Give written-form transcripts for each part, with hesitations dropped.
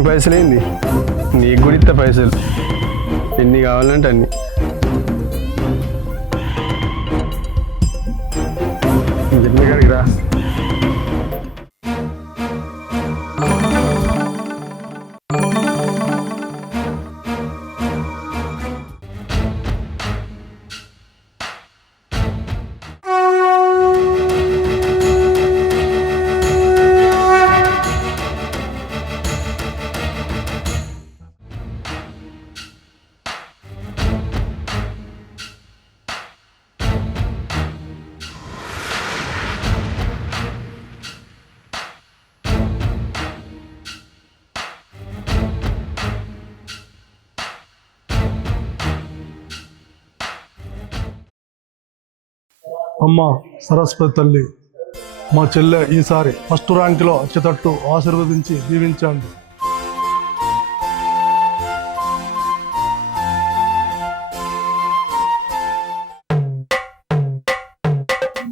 దేవుని పైసలు ఏంది, నీకు కూడా ఇస్తా పైసలు, ఎన్ని కావాలంటే అన్ని. చెప్పిన కాడికి రా. అమ్మ సరస్వతి తల్లి, మా చెల్లె ఈసారి ఫస్ట్ ర్యాంకులో వచ్చేటట్టు ఆశీర్వదించి దీవించండి.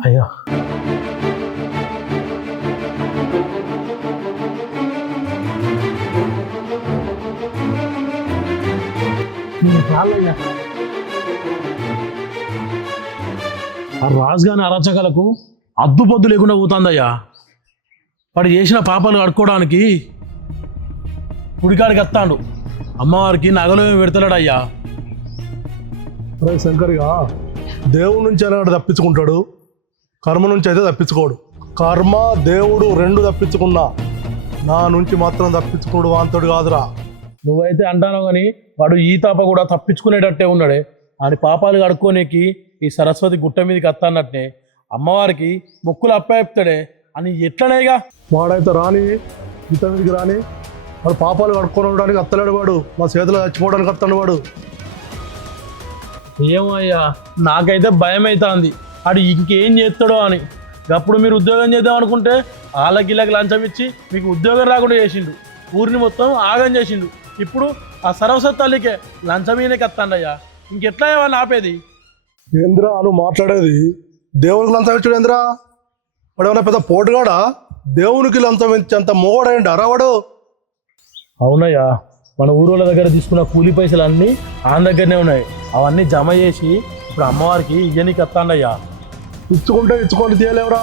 అయ్యా రాళ్ళయ్యా, ఆ రాజుగాని అరాచకాలకు అద్దుపొద్దు లేకుండా పోతుందయ్యా. వాడు చేసిన పాపాలు కడుక్కోవడానికి గుడికాడికి వస్తాడు, అమ్మవారికి నగలు పెడతాడయ్యా. అరే శంకర్గా, దేవుడి నుంచి అయినా తప్పించుకుంటాడు, కర్మ నుంచి అయితే తప్పించుకోడు. కర్మ దేవుడు రెండు తప్పించుకున్నా, నా నుంచి మాత్రం తప్పించుకోడు వాంతోడు కాదురా. నువ్వైతే అంటానో కానీ వాడు ఈ తాప కూడా తప్పించుకునేటట్టే ఉన్నాడే. ఆయన పాపాలు కడుక్కోనేకి ఈ సరస్వతి గుట్ట మీదకి వస్తానట్టే అమ్మవారికి మొక్కులు అప్పచెప్తాడే అని ఎట్లనేగా. వాడైతే రాని, గీత మీదకి రాని, వాడు పాపాలు కడుక్కోవడానికి అత్తలేడు, వాడు మా చేతిలో చచ్చిపోవడానికి వస్తాడు వాడు. ఏమో అయ్యా, నాకైతే భయం అవుతుంది వాడు ఇంకేం చేస్తాడో అని. అప్పుడు మీరు ఉద్యోగం చేద్దాం అనుకుంటే వాళ్ళకి ఇళ్ళకి లంచం ఇచ్చి మీకు ఉద్యోగం రాకుండా చేసిండు, ఊరిని మొత్తం ఆగం చేసిండు. ఇప్పుడు ఆ సరస్వతి తల్లికే లంచం ఈయనకి వస్తాడయ్యా, ఇంకెట్లా ఏమన్నా ఆపేది? ఏంద్రా నువ్వు మాట్లాడేది? దేవునికి లంచం ఇచ్చాడు ఏంద్రా? వాడు ఏమన్నా పెద్ద పోటుగాడా? దేవునికి లంచం ఇచ్చేంత మోగడండి అరవాడు. అవునయ్యా, మన ఊరోళ్ళ దగ్గర తీసుకున్న కూలి పైసలు అన్నీ ఆయన దగ్గరనే ఉన్నాయి, అవన్నీ జమ చేసి ఇప్పుడు అమ్మవారికి ఇయ్యనికి వస్తాడయ్యా. ఇచ్చుకుంటే ఇచ్చుకోండి తీయలేవురా.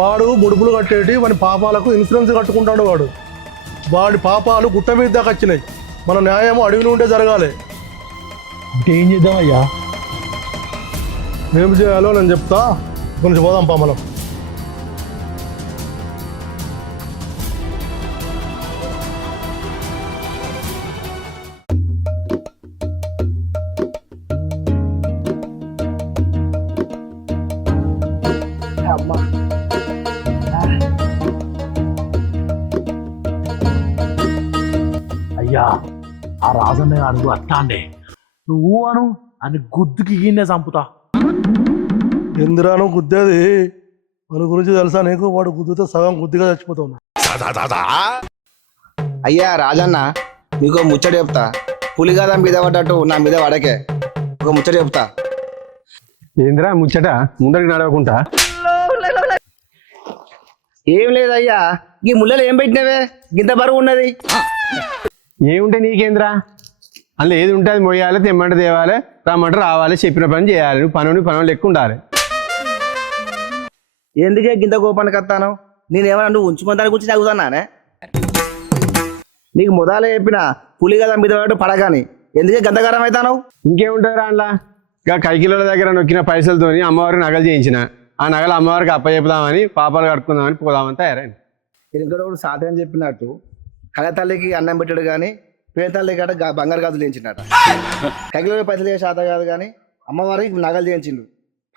వాడు ముడుపులు కట్టేటి వాడి పాపాలకు ఇన్సూరెన్స్ కట్టుకుంటాడు. వాడి పాపాలు గుట్ట మీద దాకా వచ్చినాయి. మన న్యాయం అడవిలో ఉంటే జరగాలి. ఇంకేం చేద్దామయ్యా? ఏం చేయాలో నేను చెప్తా, కొంచెం పోదాం పా మనం. అయ్యా, ఆ రాజన్న అడుగు అట్టాండే, నువ్వు అను అని గుద్దుకి గిన్నె చంపుతా. ఎందురాను గుద్దేది? మన గురించి తెలుసా నీకు? వాడు గుద్దుతో సగం గుద్దిగా చచ్చిపోతావు. అయ్యా రాజన్న, నీకు ముచ్చట చెప్తా. పులిగాదా మీద పడ్డట్టు నా మీద పడకే, ఒక ముచ్చట చెప్తా. ఏంద్రా ముచ్చట? ముందరికి నడవకుంటా. ఏం లేదయ్యా, ఈ ముళ్ళలో ఏం పెట్టినవే, గింత బరువు ఉన్నది. ఏముంటే నీకేంద్రా? అందులో ఏది ఉంటే అది మొయ్యాలి, తెమ్మంటే తేవాలి, రమ్మంటే రావాలి, చెప్పిన పని చేయాలి. నువ్వు పనులు లెక్క ఉండాలి. ఎందుకే గింత కోపానికి వస్తాను? నేనేమన్నా నువ్వు ఉంచుకున్న దాని గురించి తగ్గుతున్నానే? నీకు మొదలే చెప్పిన పులి కదా మీద పడ్డట్టు పడగాని, ఎందుకే గంతగారం అవుతాను? ఇంకేముంటుంది రా అందులో? ఇక కైకిలోల దగ్గర నొక్కిన పైసలతోని అమ్మవారికి నగలు చేయించిన, ఆ నగలు అమ్మవారికి అప్పచెప్పుదామని, పాపాలు కట్టుకుందామని పోదామని తయారైంది. ఇంకోటి సాధ్యం చెప్పినట్టు కళ తల్లికి అన్నం పెట్టాడు కానీ పేద తల్లి గట బంగారు గాజులు చేయించినట. కైకిలో పైసలు చేసే శాత కాదు కానీ అమ్మవారికి నగలు చేయించిండు.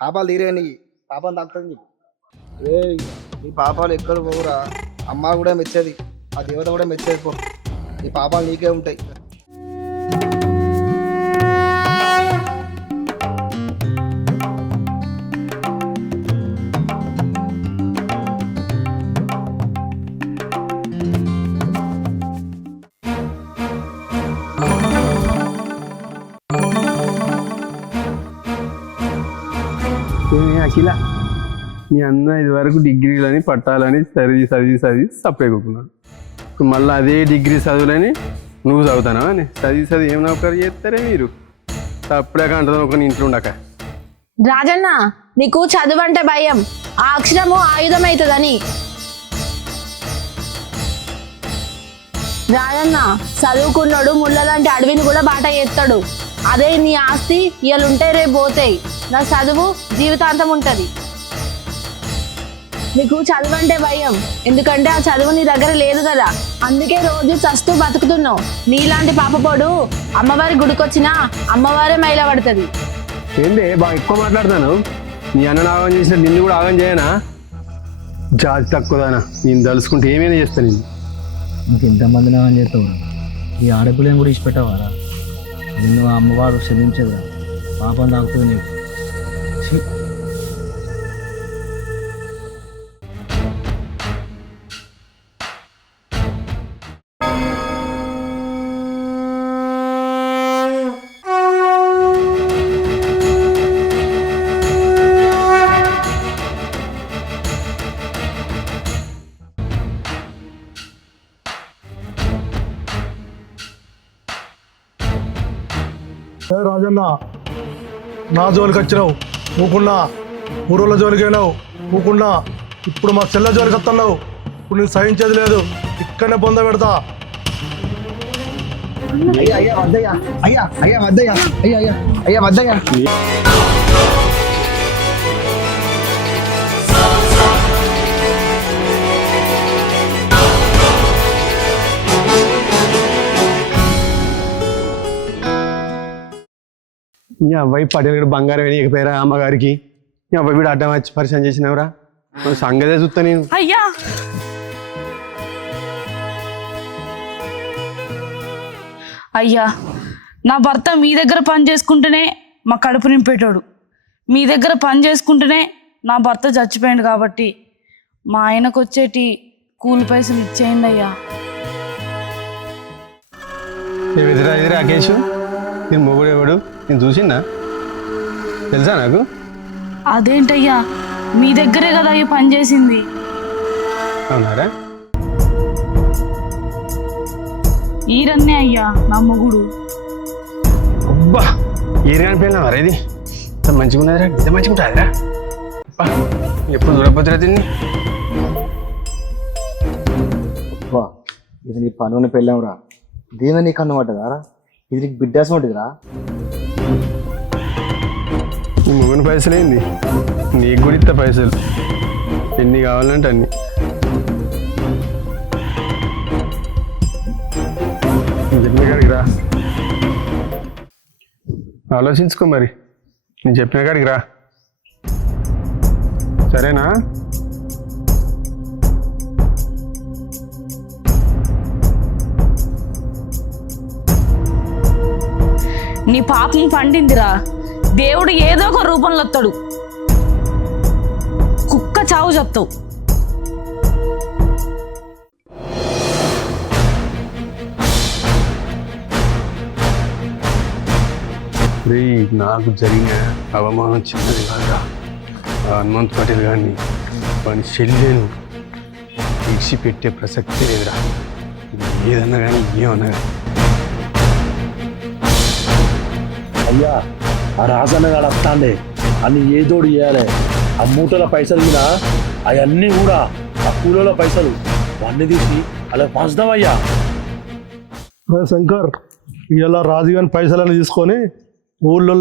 పాపాలు తీరేని, పాపం తగ్గుతుంది. ఈ పాపాలు ఎక్కడ పోవురా, అమ్మ కూడా మెచ్చేది, ఆ దేవత కూడా మెచ్చేది. పో, ఈ పాపాలు నీకే ఉంటాయి. అఖిల, మీ అన్న ఇది వరకు డిగ్రీలని పట్టాలని చదివి సప్లై కొట్టుకున్నాడు. మళ్ళీ అదే డిగ్రీ చదువులని నువ్వు చదువుతానా అని చదివి ఏం నౌకరు చేస్తారే మీరు తప్పుడే అంటారు ఒక ఇంట్లో ఉండక. రాజన్న నీకు చదువు అంటే భయం, ఆ అక్షరము ఆయుధం అవుతుందని. రాజన్న చదువుకున్నాడు ముళ్ళలాంటి అడవిని కూడా బాట ఎత్తాడు. అదే నీ ఆస్తి ఇవాళుంటే రేపు పోతాయి, నా చదువు జీవితాంతం ఉంటది. నీకు చదువు అంటే భయం ఎందుకంటే ఆ చదువు నీ దగ్గర లేదు కదా, అందుకే రోజు చస్తూ బతుకుతున్నావు. నీలాంటి పాపపోడు అమ్మవారి గుడికొచ్చినా అమ్మవారే మైల పడుతుంది. ఏంది బాగా ఎక్కువ మాట్లాడుతాను? నీ అన్నను ఆగం చేసిన నిన్ను కూడా ఆగం చేయనా? జాతి తక్కువదానా, నేను తలుసుకుంటే ఏమైనా చేస్తాను నేను. ఇంకెంతమంది నాని చేస్తావురా? ఈ ఆడపిల్లని కూడా ఇచ్చిపెట్టావారా? నిన్ను ఆ అమ్మవారు క్షమించదురా, పాపం తాకుతుంది నీకు. ఛీ. రాజన్న నా జోలికి వచ్చినావు ఊకున్నా, ఊరోళ్ళ జోలికి అయినావు ఊకున్నా, ఇప్పుడు మా చెల్ల జోలికి వస్తున్నావు. ఇప్పుడు నేను సహించేది లేదు, ఇక్కడనే పొంద పెడతా. అయ్యా అయ్యా వద్దయ్యా, అయ్యా అయ్యా వద్దయ్యా, అయ్యా అయ్యా అయ్యా వద్దయ్యా. నీ అబ్బాయి పటేలు బంగారం వేయకపోయారా అమ్మగారికి? నీ అబ్బాయి కూడా అడ్డం వచ్చి పరిచయం చేసినవరా? సంగతే చూస్తా నేను. అయ్యా అయ్యా, నా భర్త మీ దగ్గర పని చేసుకుంటేనే మా కడుపు నింపేటోడు, మీ దగ్గర పని చేసుకుంటేనే నా భర్త చచ్చిపోయాడు. కాబట్టి మా ఆయనకు వచ్చేటి కూలి పైసలు ఇచ్చేయండి అయ్యా. ఎదురా ఎదురా రాకేష్, నేను మొగుడు ఎవడు నేను చూసిందా? తెలుసా నాకు? అదేంటయ్యా, మీ దగ్గరే కదా ఈ పని చేసింది. అవునారా? ఈరన్నే అయ్యా నా మొగుడు. అబ్బా ఏరియాని పోయినా మరే ఇది మంచిగా ఉన్నదిరా, ఇంత మంచిగా ఉంటుందిరా. ఎప్పుడు దూరపోతురా దీన్ని. అబ్బా ఇది నీ పనుని పెళ్ళాంరా, దీని నీకు అన్నమాటదారా? ఇది నీకు బిడ్డాసం ఉంటుందిరా. నీ మొగుని పైసలు ఏంది, నీకు కూడా ఇస్తా పైసలు, ఎన్ని కావాలంటే అన్ని. చెప్పిన కాడికి రా, ఆలోచించుకో మరి, నేను చెప్పిన కాడికి రా, సరేనా? నీ పాపం పండిందిరా, దేవుడు ఏదో ఒక రూపంలో వస్తాడు. కుక్క చావు చెప్తావు. నాకు జరిగిన అవమానం చిన్నది కాదురా. ఆ హనుమంత్ పటేల్ గారిని వాని చెల్లెను తీసి పెట్టే ప్రసక్తి లేదురా. ఏదన్నా కానీ ఏమన్నా కానీ. అయ్యా ఆ రాజన్న గారు వస్తాండే అన్ని ఏదోడు చేయాలి. ఆ మూటల పైసలు మీద అవన్నీ కూడా ఆ కూలీల పైసలు అన్నీ తీసి అలా పంచుదామయ్యా. శంకర్ ఇలా రాజుగాని పైసలని తీసుకొని ఊళ్ళో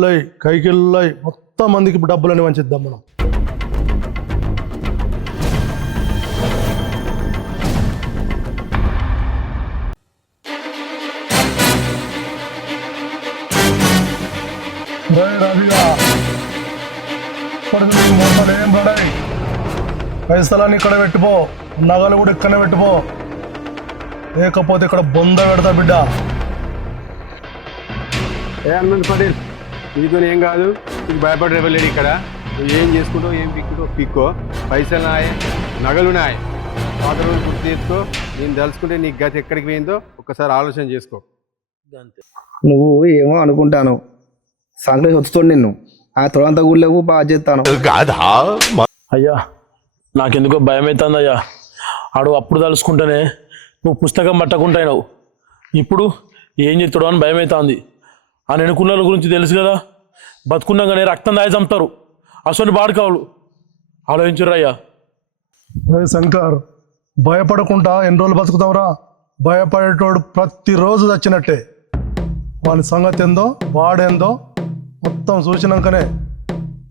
కైకిళ్ళై మొత్తం మందికి డబ్బులని వంచిద్దాం మనం. రాజుగా ఏం పడాయి, పైసలన్నీ ఇక్కడ పెట్టిపో, నగలు కూడా ఇక్కడనే పెట్టిపో, లేకపోతే ఇక్కడ బొంద పెడతా బిడ్డ. ఏ హనుమంత్ పటేల్, నీతో ఏం కాదు, నీకు భయపడే లేడు ఇక్కడ. నువ్వు ఏం చేసుకుంటావు, ఏం పిక్కో, పైసలు నాయే, నగలు నాయే. పాత రోజులు గుర్తు చేసుకో. నేను తలుచుకుంటే నీకు గతి ఎక్కడికి పోయిందో ఒక్కసారి ఆలోచన చేసుకో. నువ్వు ఏమో అనుకుంటాను, సంక్రాంతి వస్తుంది నిన్ను ఆ తొడంతా కూడా లేవు, బాగా చేస్తాను. అయ్యా నాకెందుకో భయం అవుతుంది అయ్యా. ఆడు అప్పుడు తలుసుకుంటేనే నువ్వు పుస్తకం పట్టకుంటాయినావు. ఇప్పుడు ఏం చెప్తాడు అని భయం అవుతుంది. ఆ నెనుకున్న గురించి తెలుసు కదా, బతుకున్నాగానే రక్తం దాయి చంపుతారు. అసలు బాడుకావులు ఆలోచించుర్రయ్యా. రే శంకర్, భయపడకుండా ఎన్ని రోజులు బతుకుతావురా? భయపడేటోడు ప్రతిరోజు చచ్చినట్టే. వాని సంగతి ఏందో వాడేందో మొత్తం చూసినాకనే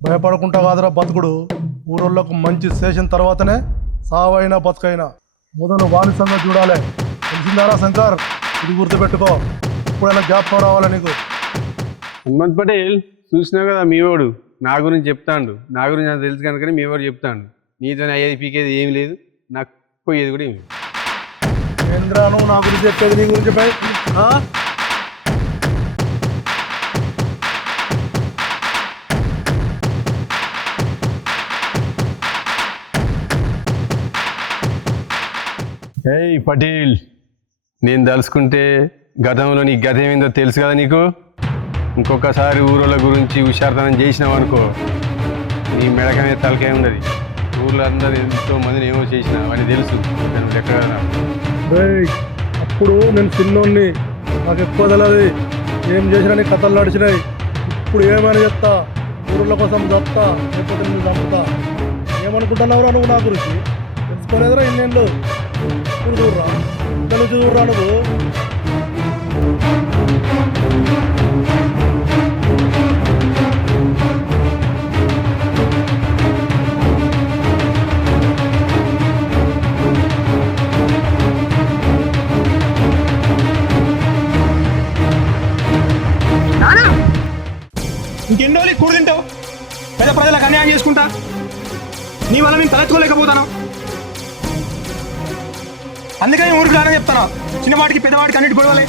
భయపడకుండా కాదురా బతుకుడు. ఊరోళ్ళకు మంచి చేసిన తర్వాతనే సావైనా బతుకైనా. మొదలు వాని సంగతి చూడాలి. తెలిసిందారా శంకర్? ఇది గుర్తుపెట్టుకో. ఇప్పుడైనా జ్ఞాపకం రావాలి నీకు. హనుమంత్ పటేల్ చూసినావు కదా మీ వాడు నా గురించి చెప్తాడు. నా గురించి నాకు తెలుసు కనుక మీ వాడు చెప్తాడు. నీతో అయ్యేది పీకేది ఏమి లేదు, నాకు పోయేది కూడా ఏమి. ఏంద్రాను నా గురించి చెప్పేది నీ గురించి చెప్పాయి? ఏయ్ పటేల్, నేను తలుసుకుంటే గతంలో నీ గతం ఏందో తెలుసు కదా నీకు. ఇంకొకసారి ఊరోళ్ళ గురించి హుషారుతనం చేసినావు అనుకో, నీ మెడకనే తలకే ఉన్నది. ఊళ్ళో అందరూ ఎంతో మందిని ఏమో చేసినా అని తెలుసు. నేను లెక్క కదా. అప్పుడు నేను చిన్నోడిని, నాకు ఎక్కువ తెలియదు. ఏం చేసినా నీ కథలు నడిచినాయి. ఇప్పుడు ఏమైనా చెప్తా, ఊళ్ళ కోసం చెప్తా, లేకపోతే నువ్వు చంపుతా. ఏమనుకుంటున్నావురా నువ్వు నా గురించి? తెలుసుకోలేదురా ఇన్నేళ్ళు. ఇప్పుడు చూడరా, ఇక్కడ నుంచి చూడరా నువ్వు. ఇంకెన్ని రోజులు కూడు తింటావు? పేద ప్రజలకు అన్యాయం చేసుకుంటా నీ వల్ల మేము తలెత్తుకోలేకపోతాను. అందుకని ఊరికి రానని చెప్తాను. చిన్నవాడికి పెద్దవాడికి అన్నిటి గొడవలే.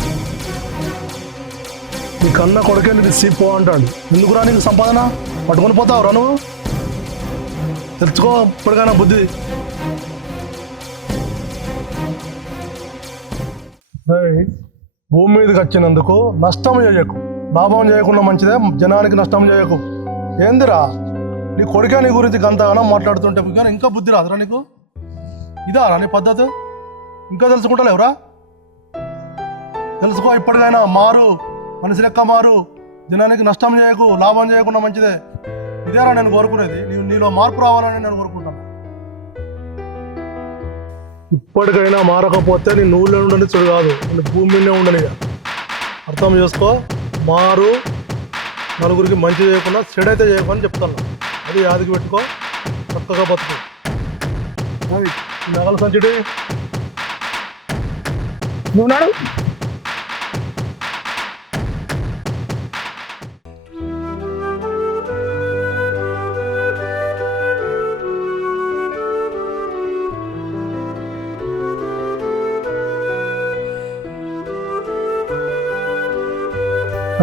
నీ కన్న కొడుకే నీకు సీపో అంటాడు. ఎందుకురా నీకు సంపాదన? పట్టుకొని పోతావురా నువ్వు? తెలుసుకో ఇప్పటికైనా బుద్ధి. భూమి మీదకి వచ్చినందుకు నష్టం చేయకు, లాభం చేయకుండా మంచిదే. జనానికి నష్టం చేయకు. ఏందిరా నీ కొడుకే నీ గురించి గంతగానో మాట్లాడుతుంటే ఇంకా బుద్ధి రాదురా నీకు? ఇదా నీ పద్ధతి? ఇంకా తెలుసుకుంటలేవురా? తెలుసుకో ఇప్పటికైనా మారు, మనిషి లెక్క మారు. జనానికి నష్టం చేయకు, లాభం చేయకుండా మంచిదే. ఇదేరా నేను కోరుకునేది. నీలో మార్పు రావాలని నేను కోరుకుంటాను. ఇప్పటికైనా మారకపోతే నీ నువ్వులో ఉండని చూడు కాదు, నేను భూమి మీదనే ఉండని. అర్థం చేసుకో. మారు, నలుగురికి మంచి చేయకుండా చెడైతే చేయకుండా చెప్తాను. అది యాదికి పెట్టుకో. చక్కగా బతుకు. నగల సంచుడి నువ్వు నాడు.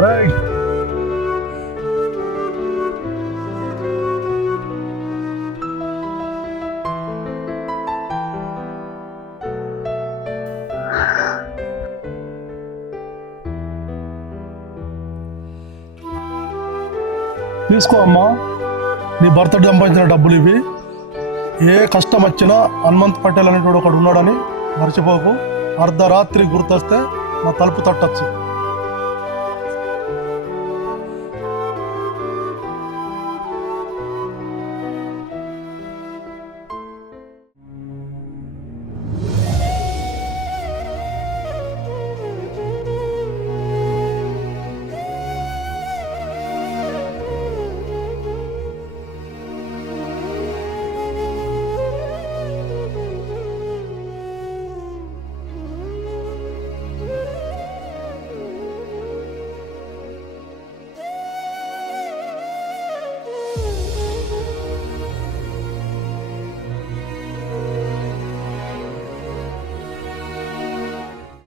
రైట్. తీసుకో అమ్మా, నీ భర్త సంపాదించిన డబ్బులు ఇవి. ఏ కష్టం వచ్చినా హనుమంత్ పటేల్ అనేటువంటి ఒకడు ఉన్నాడని మర్చిపోకు. అర్ధరాత్రి గుర్తొస్తే మా తలుపు తట్టచ్చు.